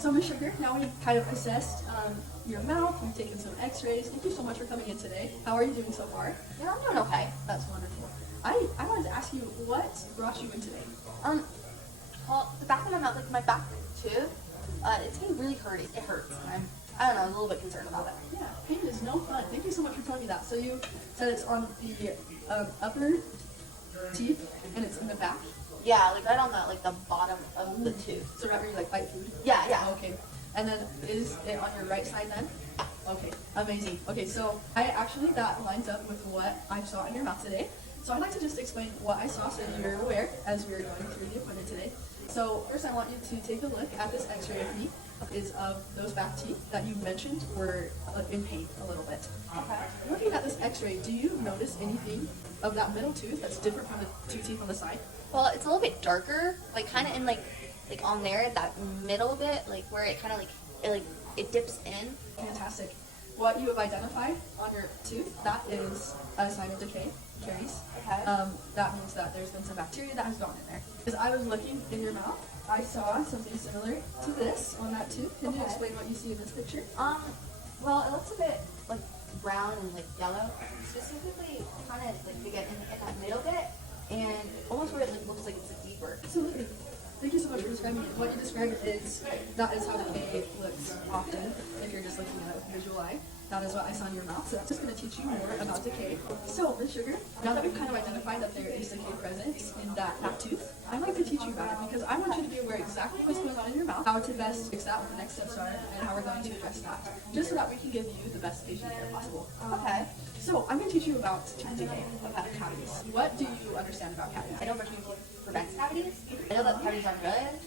So Ms. Sugar, now we've kind of assessed your mouth, we've taken some x-rays. Thank you so much for coming in today. How are you doing so far? Yeah, I'm doing okay. That's wonderful. I wanted to ask you, what brought you in today? Well, the back of my mouth, like my back tooth, it's getting really hurting. It hurts. And I don't know, I'm a little bit concerned about it. Yeah, pain is no fun. Thank you so much for telling me that. So you said it's on the upper teeth and it's in the back? Yeah, like right on the bottom of the tooth. So right where you like bite food? Yeah, yeah. Okay. And then is it on your right side then? Okay, amazing. Okay, so that lines up with what I saw in your mouth today. So I'd like to just explain what I saw so you're aware as we're going through the appointment today. So first I want you to take a look at this x-ray of me, is of those back teeth that you mentioned were in pain a little bit. Okay. Looking at this x-ray, do you notice anything of that middle tooth that's different from the two teeth on the side? Well, it's a little bit darker, like kind of in like on there, that middle bit, like where it kind of it dips in. Fantastic. What you have identified on your tooth, that is a sign of decay, caries. Okay. That means that there's been some bacteria that has gone in there. As I was looking in your mouth, I saw something similar to this on that tooth. Can you explain what you see in this picture? Well, it looks a bit like brown and like yellow, specifically kind of like they get in that middle bit, and almost where it looks like it's deeper. Absolutely. Thank you so much for describing it. What you described is, that is how decay looks often if you're just looking at it with visual eye. That is what I saw in your mouth, so that's just going to teach you more about decay. So, Ms. Sugar, now that we've kind of identified that there is decay present in that tooth, I'd like to teach you about it because I want you to be aware exactly what's going on in your mouth, how to best fix that, what the next steps are, and how we're going to address that, just so that we can give you the best patient care possible. Okay. So, I'm going to teach you about tooth decay, about cavities. What do you understand about cavities? I know brushing your teeth prevents cavities. I know that cavities aren't good.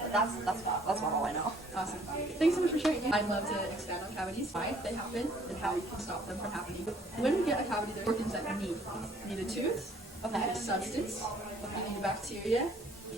But that's about all I know. Awesome. Thanks so much for sharing. I'd love to expand on cavities, why they happen, and how you can stop them from happening. When we get a cavity, there are 4 things that you need. You need a tooth, you need a substance, you need a bacteria,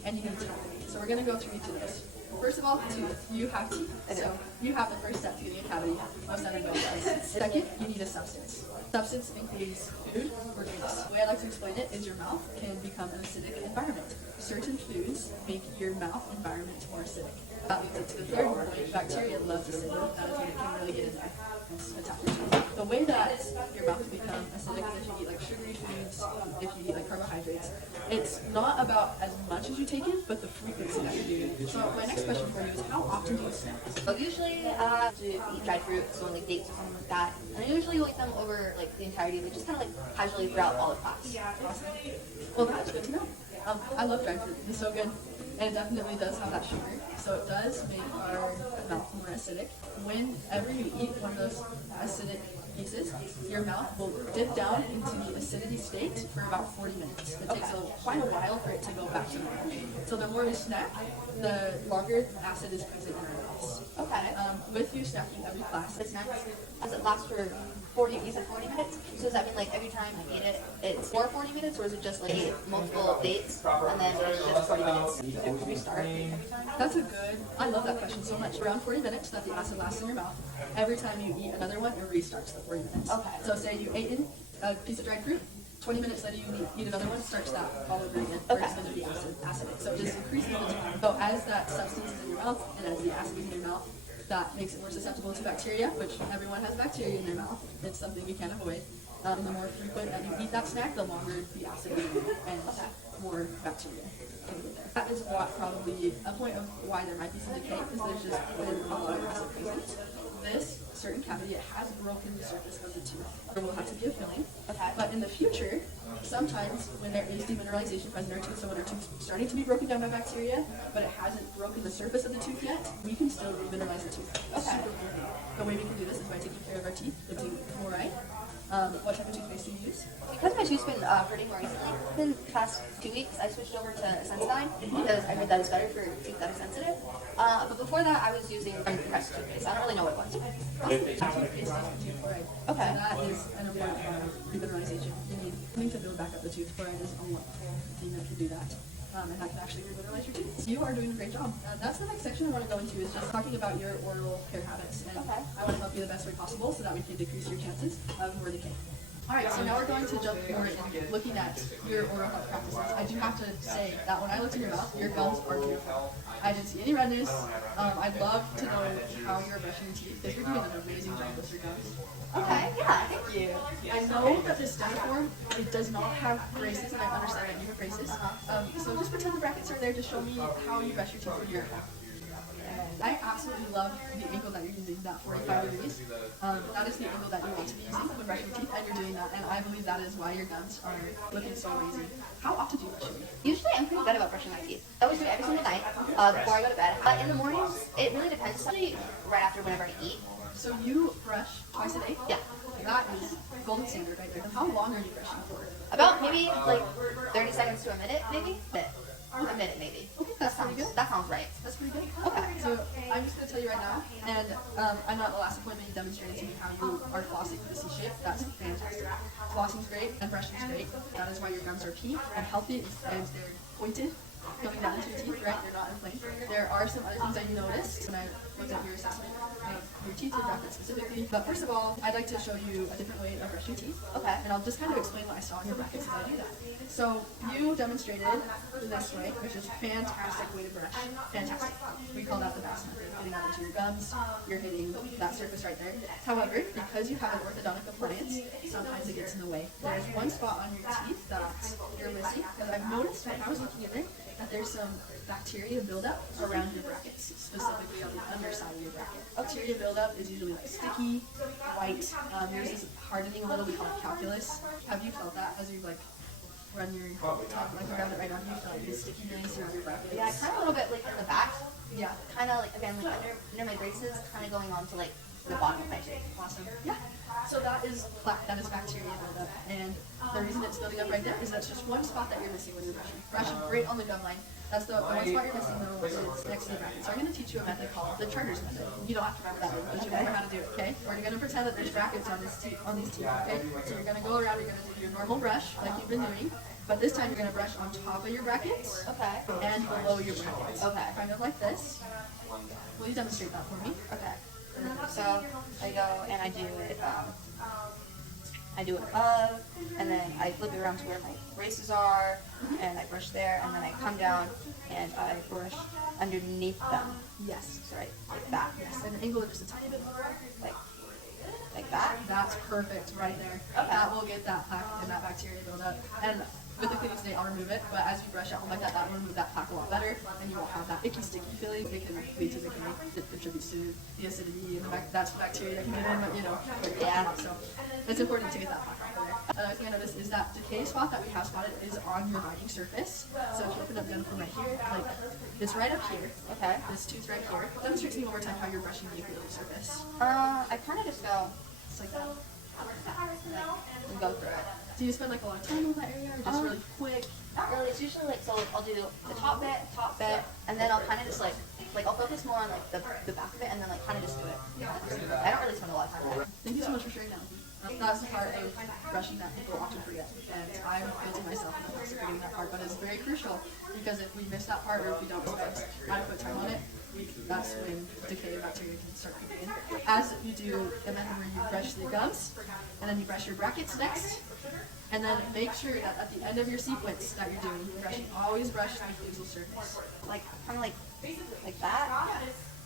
and you need time. So we're going to go through each of those. First of all, tooth. You have teeth. So you have the first step to getting a cavity. Most everybody does. Second, you need a substance. Substance includes food or drinks. The way I like to explain it is your mouth can become an acidic environment. Certain foods make your mouth environment more acidic. That leads up to the third point. Bacteria loves acidity. That is when it can really get in there and attack your teeth. The way that your mouth can become acidic is if you eat like sugary foods, if you eat like carbohydrates. It's not about as much as you take in, but the frequency that you're doing. So my next question for you is, how often do you snack? So usually I have to eat dried fruit, so like dates or something like that. And I usually eat them over like the entirety, like just kind of like casually throughout all the class. Awesome. Well, that's good to know. I love dried fruit. It's so good. And it definitely does have that sugar. So it does make our mouth more acidic. Whenever you eat one of those acidic pieces, your mouth will dip down into the acidity state for about 40 minutes. It takes quite a while for it to go back to normal. So the more we snack, the longer acid is present in our mouths. Okay. With you snacking every class, The snacks, does it last for 40 minutes? So does that mean like every time I eat it, it's for 40 minutes, or is it just like multiple dates and then it's just 40 minutes? If we start every time? I love that question so much. Around 40 minutes that the acid lasts in your mouth. Every time you eat another one, it restarts the 40 minutes. Okay. So say you ate in a piece of dried fruit, 20 minutes later you eat another one, starts that all over again. Where it's going to be acidic. So it just increases the time. So as that substance is in your mouth and as the acid is in your mouth, that makes it more susceptible to bacteria, which everyone has bacteria in their mouth. It's something we can't avoid. And the more frequent that you eat that snack, the longer the acid will be and more bacteria can be there. That is what probably a point of why there might be some decay, is there's just been a lot of acid present. This certain cavity, it has broken the surface of the tooth, or we'll have to be a filling. But in the future, sometimes when there is demineralization present in our tooth, so when our tooth is starting to be broken down by bacteria, but it hasn't broken the surface of the tooth yet, we can still remineralize the tooth. Super cool. The way we can do this is by taking care of our teeth, using fluoride. What type of toothpaste do you use? Because my tooth's been hurting more recently, in the past 2 weeks, I switched over to Sensodyne because I heard that it's better for teeth that are sensitive. But before that, I was using pressed toothpaste. I don't really know what it was. Toothpaste doesn't contain fluoride. Okay. So that is an important part of remineralization. You need to build back up the tooth. Fluoride is a wonderful thing that can do that. And that can actually remineralize your teeth. You are doing a great job. That's the next section I want to go into, is just talking about your oral care habits. And I want to help you the best way possible so that we can decrease your chances of more decay. Alright, so now we're going to jump forward and looking at your oral health practices. I do have to say that when I looked in your mouth, your gums are beautiful. I didn't see any redness. I'd love to know how you're brushing your teeth because you're doing an amazing job with your gums. Okay, yeah, thank you. I know that this dental form, it does not have braces, and I understand that you have braces. So just pretend the brackets are there to show me how you brush your teeth when you're at home. I absolutely love the angle that you're using, that 45 degrees. That is the angle that you want to be using when brushing your teeth, and you're doing that, and I believe that is why your gums are looking so amazing. How often do you brush your teeth? Usually I'm pretty good about brushing my teeth. I always do it every single night before I go to bed. In the mornings, it really depends. Especially right after whenever I eat. So you brush twice a day? Yeah. That is golden standard right there. And how long are you brushing for? About maybe like 30 seconds to a minute, maybe? A minute, maybe. Okay, that's pretty good. That sounds right. That's pretty good. Okay. So I'm just going to tell you right now, and I know at the last appointment you demonstrated to me how you are flossing the C shape. That's fantastic. Flossing's great and brushing's great. That is why your gums are pink and healthy and they're pointed coming down into your teeth, right? They're not inflamed. There are some other things that you noticed when I looked at your assessment of your teeth and brackets specifically. But first of all, I'd like to show you a different way of brushing teeth. Okay. And I'll just kind of explain what I saw in your brackets as I do that. So you demonstrated this way, which is a fantastic way to brush. Fantastic. We call that the bass method. Getting up into your gums, you're hitting that surface right there. However, because you have an orthodontic appliance, sometimes it gets in the way. There's one spot on your teeth that you're missing, because I've noticed when I was looking at it, that there's some bacteria buildup around your brackets, specifically on the underside of your bracket. Bacteria buildup is usually like sticky, white. Yours is hardening a little. We call it calculus. Have you felt that as you've like run your tongue like around it right now? Do you feel like this stickiness around your brackets? Yeah, kind of a little bit like in the back. Yeah. Kind of like, again, like under my braces, kind of going on to like the bottom of my teeth. Awesome. Yeah. So that is plaque, that is bacteria buildup. And the reason it's building up right there is that's just one spot that you're missing when you're brushing. Brushing great on the gum line. That's the one spot you're missing though is next to the bracket. So I'm going to teach you a method called the Charters method. You don't have to remember that one, but you remember how to do it, okay? We're going to pretend that there's brackets on these teeth, okay? So you're going to go around, you're going to do your normal brush like you've been doing. But this time you're going to brush on top of your brackets Okay. and below your brackets. Okay. Kind of like this. Will you demonstrate that for me? Okay. So I go and I do it. I do it above, and then I flip it around to where my braces are, and I brush there, and then I come down and I brush underneath them. Yes. So right, like that. Yes. And angle it just a tiny bit more. Like that. That's perfect right there. Okay. That will get that plaque and that bacteria buildup. And with the cleaning today, I'll remove it, but as you brush out like that will remove that plaque a lot better, and you won't have that icky, sticky feeling. It can lead to decay. It contributes to the acidity and that's bacteria that can get in, you know. Yeah. So it's important to get that plaque off of there. Another thing I noticed is that decay spot that we have spotted is on your biting surface. So if you open up done from right here, like this right up here, Okay. this tooth right here, demonstrate to me one more time how you're brushing the epithelial surface. I kind of just go Just like that. and go through it. Do you spend like a lot of time on that area, or just really quick? Not really. It's usually like, so I'll do the top bit, and then I'll kind of just like I'll focus more on like the back of it, and then like kind of just do it. I don't really spend a lot of time on it. Thank you so much for sharing that with me. That's the part of brushing that people often forget, and I'm guilty myself in the process of forgetting that part, but it's very crucial because if we miss that part or if we don't spend adequate time on it, that's when decay and bacteria can start creeping in. As you do the method where you brush the gums, and then you brush your brackets next, and then make sure that at the end of your sequence that you're doing, brushing, always brush the nasal surface. Like kind of like that.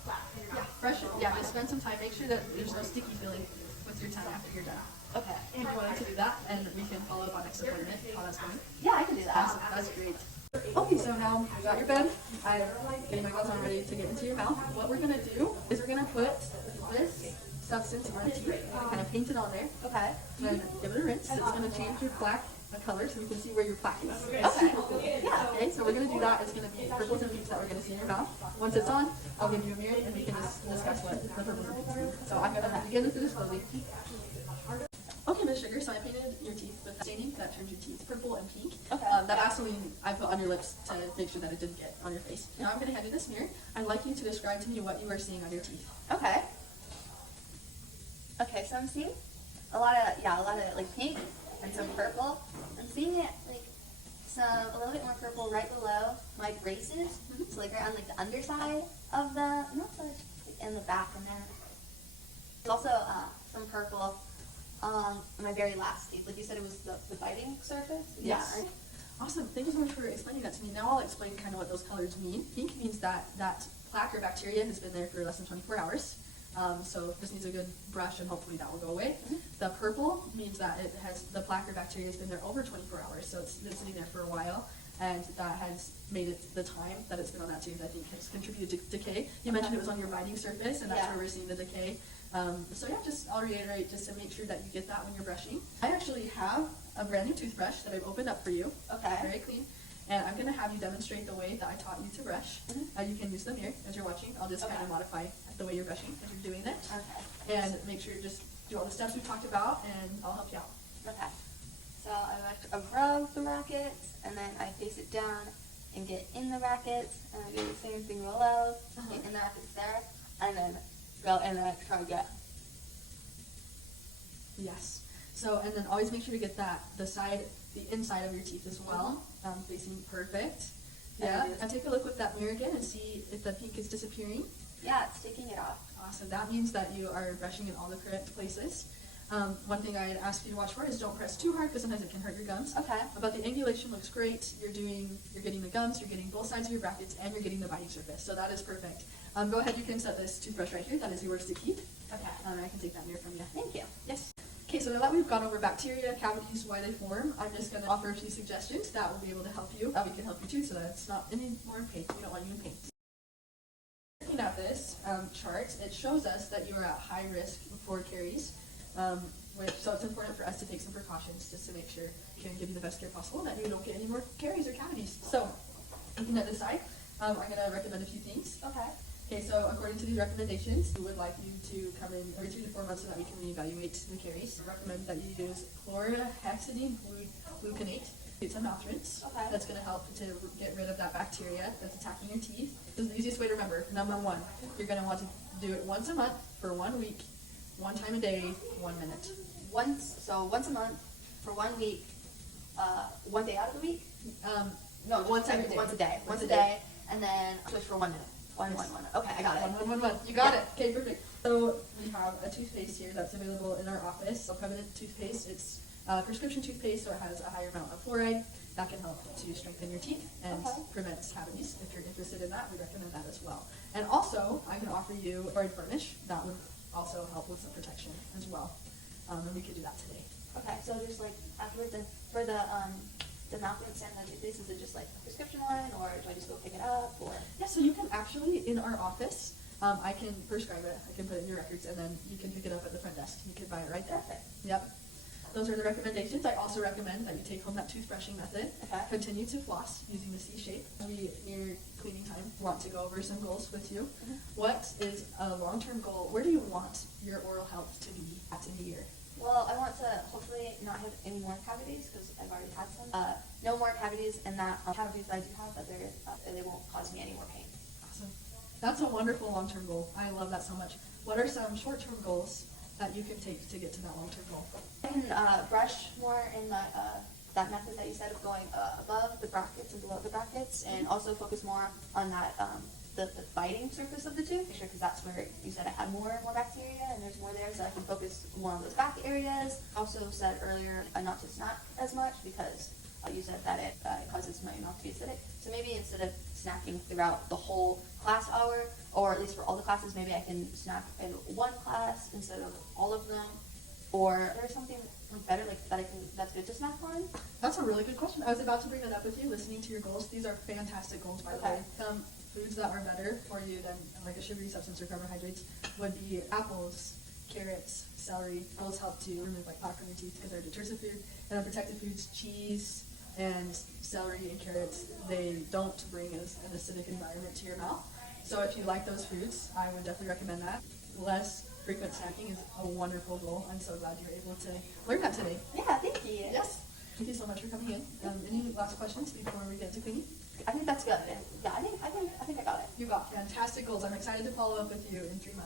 Yeah, brush it. Yeah, just spend some time. Make sure that there's no sticky feeling with your tongue after you're done. Okay. If you wanted to do that, and we can follow up on next appointment, how that's going. Yeah, I can do that. Awesome, that's great. Okay, so now you got your bed. I'm getting my gloves on ready to get into your mouth. What we're gonna do is we're gonna put this substance on your teeth, kind of paint it on there, Okay. and give it a rinse. It's gonna change your plaque color so you can see where your plaque is. Okay. Yeah. Okay, so we're gonna do that. It's gonna be purples and pinks that we're gonna see in your mouth. Once it's on, I'll give you a mirror and we can just discuss what the purples and pinks mean. So I'm gonna begin with this slowly. Okay, Miss Sugar, so I painted your teeth with staining that turns your teeth purple and pink. Okay. That Vaseline I put on your lips to make sure that it didn't get on your face. Now I'm going to hand you this mirror. I'd like you to describe to me what you are seeing on your teeth. Okay. Okay, so I'm seeing a lot of like pink and some purple. I'm seeing it like a little bit more purple right below my braces. So like right on like the underside of not so much like in the back and there. There's also some purple My very last teeth. Like you said, it was the biting surface? Yes. Yeah. Awesome. Thank you so much for explaining that to me. Now I'll explain kind of what those colors mean. Pink means that plaque or bacteria has been there for less than 24 hours. So this needs a good brush and hopefully that will go away. The purple means that the plaque or bacteria has been there over 24 hours. So it's been sitting there for a while, and that has made it the time that it's been on that tooth, I think, has contributed to decay. You mentioned it was on your biting surface, and that's where we're seeing the decay. So yeah, I'll reiterate just to make sure that you get that when you're brushing. I actually have a brand new toothbrush that I've opened up for you. Okay. Very clean. And I'm going to have you demonstrate the way that I taught you to brush. You can use the mirror as you're watching. I'll just kind of modify the way you're brushing as you're doing it. Okay. And make sure you just do all the steps we talked about, and I'll help you out. Okay. So I rub the brackets, and then I face it down and get in the brackets, and I do the same thing below, get in the brackets there, and then go in there and try to get. Yes. So, and then always make sure to get the inside of your teeth as well, facing perfect. Yeah. And take a look with that mirror again and see if the pink is disappearing. Yeah, it's taking it off. Awesome. That means that you are brushing in all the correct places. One thing I'd ask you to watch for is don't press too hard because sometimes it can hurt your gums. Okay. But the angulation looks great. You're getting the gums, you're getting both sides of your brackets, and you're getting the biting surface. So that is perfect. Go ahead, you can set this toothbrush right here. That is yours to keep. Okay. I can take that mirror from you. Thank you. Yes. Okay, so now that we've gone over bacteria, cavities, why they form, I'm just going to offer a few suggestions that will be able to help you. We can help you too, so that it's not any more in pain. We don't want you in pain. Looking at this chart, it shows us that you are at high risk for caries. So it's important for us to take some precautions just to make sure we can give you the best care possible and that you don't get any more caries or cavities. So, looking at this side, I'm going to recommend a few things. Okay, so according to these recommendations, we would like you to come in every 3 to 4 months so that we can reevaluate the caries. We recommend that you use chlorhexidine gluconate. It's a mouth rinse. That's going to help to get rid of that bacteria that's attacking your teeth. This is the easiest way to remember. Number 1, you're going to want to do it once a month for 1 week, 1 time a day, 1 minute. Once a month for 1 week, 1 day out of the week? No, once a day. Once a day, and then switch for 1 minute. One. Okay, I got it. One. You got it. Okay, perfect. So we have a toothpaste here that's available in our office. So Covenant toothpaste. It's prescription toothpaste, so it has a higher amount of fluoride. That can help to strengthen your teeth and prevent cavities. If you're interested in that, we recommend that as well. And also, I can offer you fluoride varnish. That would also help with some protection as well. And we could do that today. Okay, so just like afterwards, for the mouth rinse and the toothpaste, is it just like a prescription one, or do I just go pick it up, or? Yeah, so you can actually, in our office, I can prescribe it, I can put it in your records, and then you can pick it up at the front desk. You can buy it right there. Perfect. Yep. Those are the recommendations. I also recommend that you take home that toothbrushing method. Continue to floss using the C shape. We, near cleaning time, want to go over some goals with you. What is a long-term goal? Where do you want your oral health to be at in a year? Well, I want to hopefully not have any more cavities because I've already had some. No more cavities, and that cavities I do have, that they won't cause me any more pain. Awesome. That's a wonderful long-term goal. I love that so much. What are some short-term goals that you can take to get to that long-term goal? I can brush more in that method that you said of going above the brackets and below the brackets, and also focus more on that the biting surface of the tooth, because that's where you said I had more bacteria and there's more there, so I can focus more on those back areas. Also said earlier not to snack as much because you said that it causes my mouth to be acidic. So maybe instead of snacking throughout the whole class hour, or at least for all the classes, maybe I can snack in one class instead of all of them. Or there's something better that's good to snack on? That's a really good question. I was about to bring that up with you, listening to your goals. These are fantastic goals, by the way. Foods that are better for you than like a sugary substance or carbohydrates would be apples, carrots, celery. Those help to remove like plaque from your teeth because they're a detersive food. And then protective foods, cheese and celery and carrots, they don't bring an acidic environment to your mouth. So if you like those foods, I would definitely recommend that. Less frequent snacking is a wonderful goal. I'm so glad you were able to learn that today. Yeah, thank you. Yes. Thank you so much for coming in. Any last questions before we get to cleaning? I think that's good. Yeah, I think I got it. You got fantastic goals. I'm excited to follow up with you in 3 months.